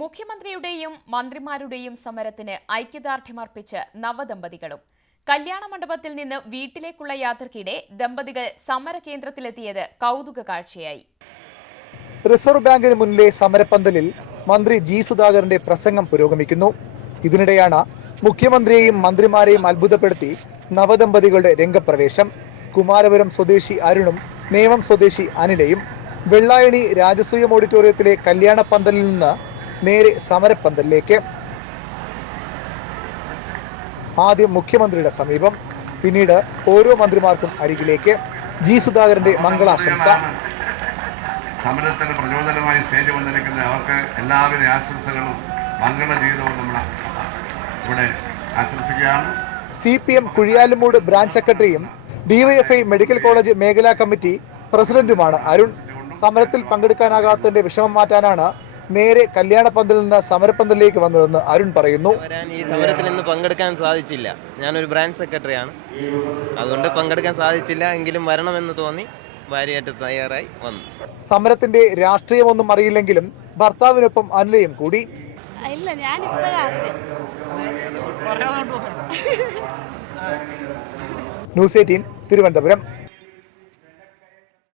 മുഖ്യമന്ത്രിയുടെയും മന്ത്രിമാരുടെയും സമരത്തിന് ഐക്യദാർഢ്യമർപ്പിച്ച് നവദമ്പതികളും. കല്യാണ മണ്ഡപത്തിൽ നിന്ന് വീട്ടിലേക്കുള്ള യാത്രക്കിടെ ദമ്പതികൾ സമരകേന്ദ്രത്തിലെത്തിയത് കൗതുക കാഴ്ചയായി. റിസർവ് ബാങ്കിന് മുന്നിലെ സമരപ്പന്തലിൽ മന്ത്രി ജി സുധാകരന്റെ പ്രസംഗം പുരോഗമിക്കുന്നു. ഇതിനിടെയാണ് മുഖ്യമന്ത്രിയെയും മന്ത്രിമാരെയും അത്ഭുതപ്പെടുത്തി നവദമ്പതികളുടെ രംഗപ്രവേശം. കുമാരപുരം സ്വദേശി അരുണും നേമം സ്വദേശി അനിലയും വെള്ളായണി രാജസൂയം ഓഡിറ്റോറിയത്തിലെ കല്യാണ പന്തലിൽ നിന്ന് നേരെ സമരപ്പന്തലിലേക്ക്. ആദ്യം മുഖ്യമന്ത്രിയുടെ സമീപം, പിന്നീട് ഓരോ മന്ത്രിമാർക്കും അരികിലേക്ക്. ജി സുധാകരന്റെ മംഗളാശംസ. സമരത്തിന് പ്രചോദനമായി സ്റ്റേജ് വന്നിരിക്കുന്ന അവർക്ക് എല്ലാവിധ ആശംസകളും മംഗള ജീവിതവും നമ്മൾ ഇവിടെ ആശംസിക്കുകയാണ്. CPM കുഴിയാലുമൂട് ബ്രാഞ്ച് സെക്രട്ടറിയും DYFI മെഡിക്കൽ കോളേജ് മേഖലാ കമ്മിറ്റി പ്രസിഡന്റുമാണ് അരുൺ. സമരത്തിൽ പങ്കെടുക്കാനാകാത്തതിന്റെ വിഷമം മാറ്റാനാണ് നേരെ കല്യാണ പന്തലിൽ നിന്ന് സമരപ്പന്തലിലേക്ക് വന്നതെന്ന് അരുൺ പറയുന്നു. ഈ സമരത്തിൽ ഇന്ന് പങ്കെടുക്കാൻ സാധിച്ചില്ല. ഞാനൊരു ബ്രാഞ്ച് സെക്രട്ടറിയാണ്, അതുകൊണ്ട് പങ്കെടുക്കാൻ സാധിച്ചില്ല. എങ്കിലും വരണമെന്ന് തോന്നി ഭാര്യയായിട്ട് തയ്യാറായി വന്നു. സമരത്തിന്റെ രാഷ്ട്രീയമൊന്നും അറിയില്ലെങ്കിലും ഭർത്താവിനൊപ്പം അനിലയും കൂടി. ഇല്ല, ഞാൻ ന്യൂസ് 18 തിരുവനന്തപുരം.